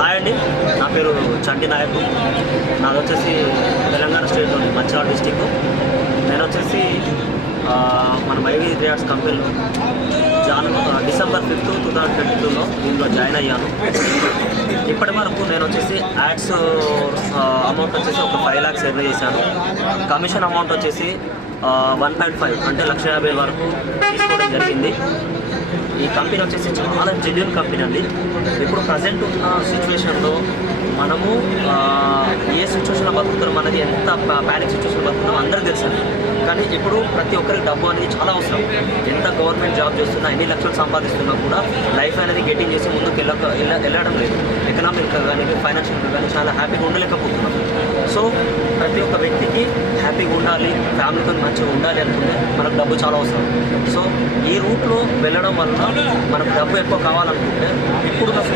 Hi అండి, నా పేరు చంటి నాయక్. నాది వచ్చేసి తెలంగాణ స్టేట్లోని మంచిర్యాల డిస్టిక్. నేను వచ్చేసి మన మైవీ రియార్డ్స్ కంపెనీలో డిసెంబర్ 5, 2022లో దీంట్లో జాయిన్ అయ్యాను. ఇప్పటి వరకు నేను వచ్చేసి యాడ్స్ అమౌంట్ వచ్చేసి ఒక 5 lakhs ఎర్న్ చేశాను. కమిషన్ అమౌంట్ వచ్చేసి 1.5 అంటే 1,50,000 వరకు తీసుకోవడం జరిగింది. ఈ కంపెనీ వచ్చేసి చాలా జెన్యూన్ కంపెనీ అండి. ఇప్పుడు ప్రజెంట్ ఉన్న సిచ్యువేషన్లో మనము ఏ సిచ్యువేషన్లో బతుకుతాం అనేది, ఎంత ప్యానిక్ సిచ్యువేషన్ బతుకుతాం అందరికీ తెలుసు. కానీ ఇప్పుడు ప్రతి ఒక్కరికి డబ్బు అనేది చాలా అవసరం. ఎంత గవర్నమెంట్ జాబ్ చేస్తున్నా, ఎన్ని లక్షలు సంపాదిస్తున్నా కూడా లైఫ్ అనేది గెటింగ్ చేసి ముందుకు వెళ్ళడం లేదు. ఎకనామిక్గా కానీ ఫైనాన్షియల్గా కానీ చాలా హ్యాపీగా ఉండలేకపోతున్నాం. సో ప్రతి ఒక్క వ్యక్తికి హ్యాపీగా ఉండాలి, ఫ్యామిలీతో మంచిగా ఉండాలి అనుకుంటే మనకు డబ్బు చాలా అవసరం. సో ఈ రూట్లో వెళ్ళడం వల్ల మనకు డబ్బు ఎక్కువ కావాలనుకుంటే ఇప్పుడున్న